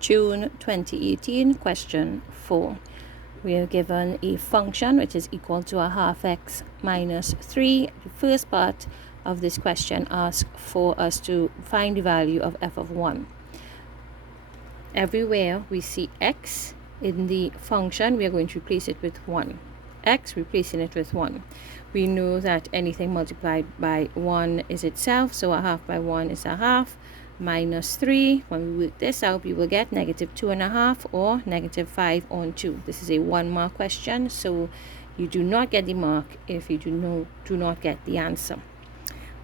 June 2018, question 4. We are given a function which is equal to a half x minus 3. The first part of this question asks for us to find the value of f of 1. Everywhere we see x in the function, we are going to replace it with 1. X, replacing it with 1. We know that anything multiplied by 1 is itself, so a half by 1 is a half, minus 3. When we work this out, we will get negative 2.5 or negative 5 on 2. This is a 1 mark question, so you do not get the mark if you do not get the answer.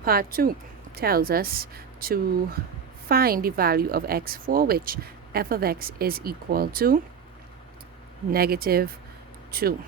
Part 2 tells us to find the value of x for which f of x is equal to negative 2.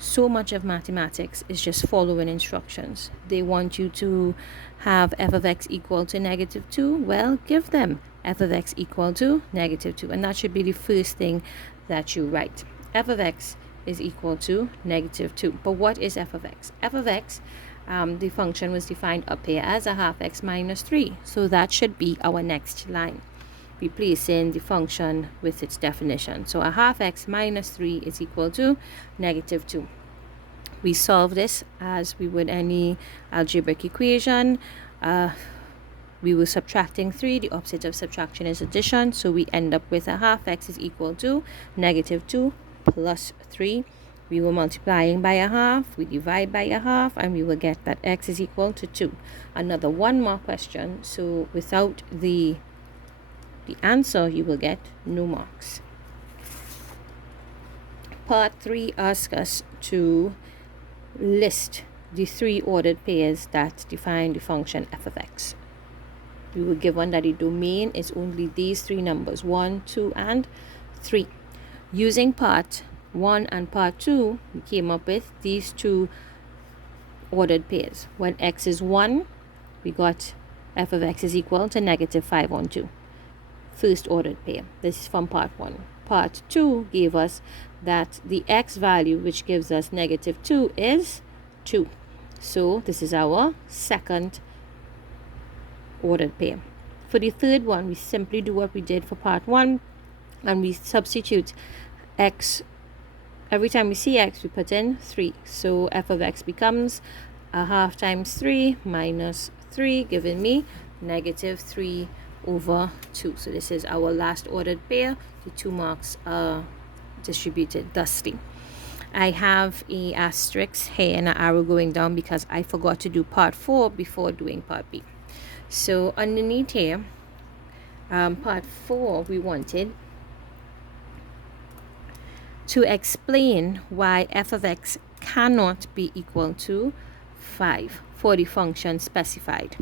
So much of mathematics is just following instructions. They want you to have f of x equal to negative 2. Well, give them f of x equal to negative 2. And that should be the first thing that you write. F of x is equal to negative 2. But what is f of x? F of x, the function was defined up here as a half x minus 3. So that should be our next line, replacing the function with its definition. So a half x minus 3 is equal to negative 2. We solve this as we would any algebraic equation. We were subtracting 3. The opposite of subtraction is addition. So we end up with a half x is equal to negative 2 plus 3. We were multiplying by a half. We divide by a half and we will get that x is equal to 2. Another 1 more question. So without the answer, you will get no marks. Part 3 asks us to list the 3 ordered pairs that define the function f of x. We were given that the domain is only these 3 numbers, 1, 2, and 3. Using part 1 and part 2, we came up with these 2 ordered pairs. When x is 1, we got f of x is equal to negative 5 on 2. First ordered pair. This is from part 1. Part 2 gave us that the x value, which gives us negative 2, is 2. So this is our second ordered pair. For the third one, we simply do what we did for part 1 and we substitute x. Every time we see x, we put in 3. So f of x becomes a half times 3 minus 3, giving me negative 3 over 2. So this is our last ordered pair. The 2 marks are distributed thusly. I have a asterisk here and an arrow going down because I forgot to do part 4 before doing part B. So underneath here, part 4, we wanted to explain why f of x cannot be equal to 5 for the function specified.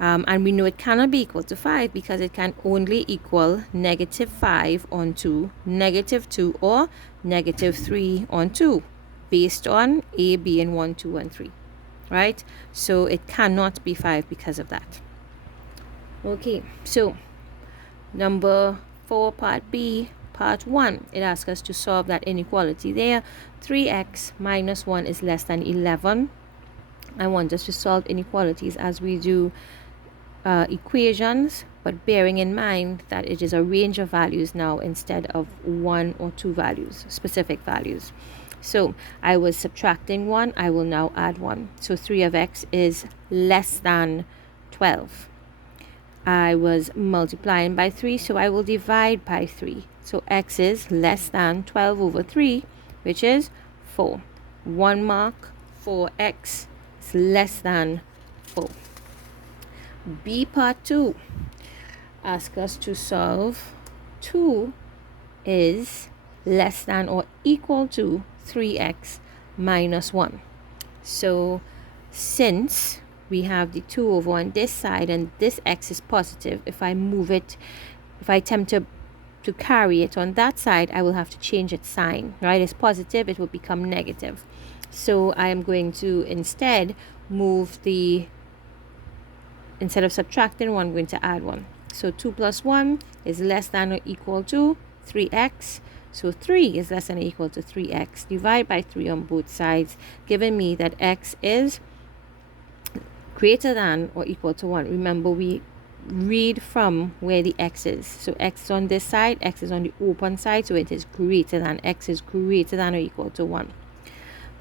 And we know it cannot be equal to 5 because it can only equal negative 5 on 2, negative 2, or negative 3 on 2, based on a being 1, 2, and 3, right? So it cannot be 5 because of that. Okay, so number 4, part B, part 1, it asks us to solve that inequality there. 3x minus 1 is less than 11. I want us to solve inequalities as we do equations, but bearing in mind that it is a range of values now instead of 1 or 2 values, specific values. So I was subtracting 1, I will now add 1. So 3 of x is less than 12. I was multiplying by 3, so I will divide by 3. So x is less than 12 over 3, which is 4. 1 mark for x is less than 4. B part 2 asks us to solve 2 is less than or equal to 3x minus 1. So since we have the 2 over on this side and this x is positive, if I move it, if I attempt to carry it on that side, I will have to change its sign, right? It's positive, it will become negative. So I am going to instead move instead of subtracting 1, I'm going to add 1. So 2 plus 1 is less than or equal to 3x. So 3 is less than or equal to 3x. Divide by 3 on both sides, giving me that x is greater than or equal to 1. Remember, we read from where the x is. So x is on this side, x is on the open side, so it is greater than, x is greater than or equal to 1.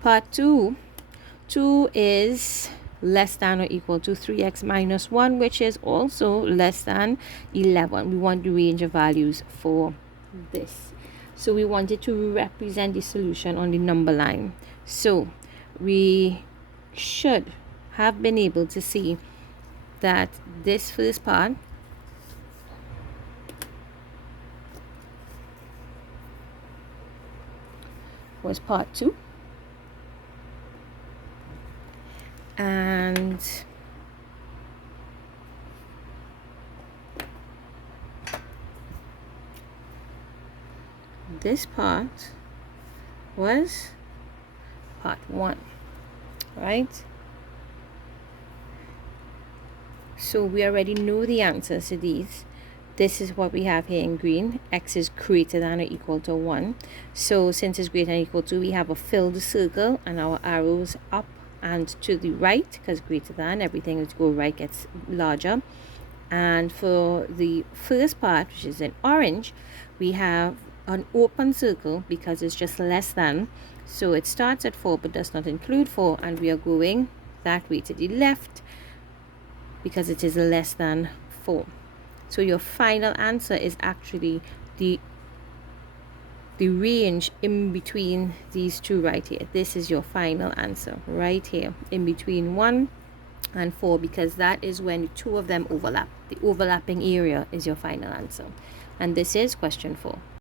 Part 2, 2 is less than or equal to 3x minus 1, which is also less than 11. We want the range of values for this. So we wanted to represent the solution on the number line. So we should have been able to see that this first part was part 2, and this part was part 1, right? So we already know the answers to these. This is what we have here in green. X is greater than or equal to 1. So since it's greater than or equal to, we have a filled circle and our arrows up and to the right, because greater than, everything that go right gets larger. And for the first part, which is in orange, we have an open circle because it's just less than. So it starts at 4 but does not include 4, and we are going that way to the left because it is less than 4. So your final answer is actually the range in between these two right here. This is your final answer right here, in between 1 and 4, because that is when the two of them overlap. The overlapping area is your final answer. And this is question 4.